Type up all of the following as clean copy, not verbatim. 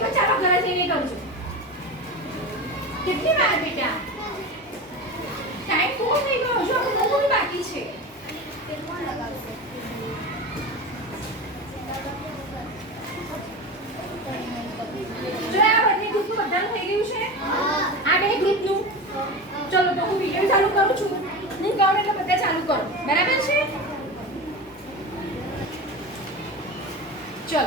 તો ચાલો ઘરે જઈને કરજો. કેટલી વાર બેટા? ટાઈમ પૂરો થઈ ગયો, હજુ આપણે બહુ બાકી છે. જો આ બંને ગ્રુપનું બધાનું થઈ ગયું છે? આ બે ગ્રુપનું. ચલો તો હું વિડિયો ચાલુ કરું છું. હું કહું એટલે બધા ચાલુ કરો. બરાબર છે? ચલો.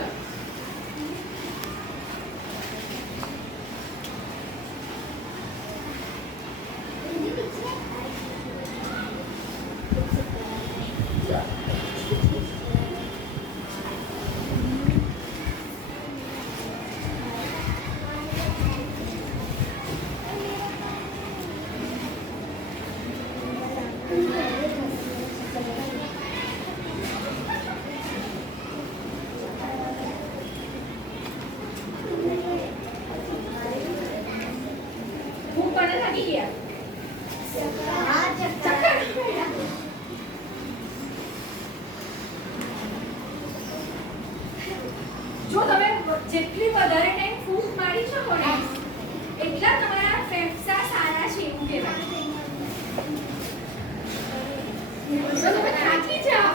જો તમે જેટલી વધારે ટાઈમ ફૂંક મારી શકો ને એટલા તમારા ફેફસા સારા છે એવું કહેવાય. તમે થાકી જાઓ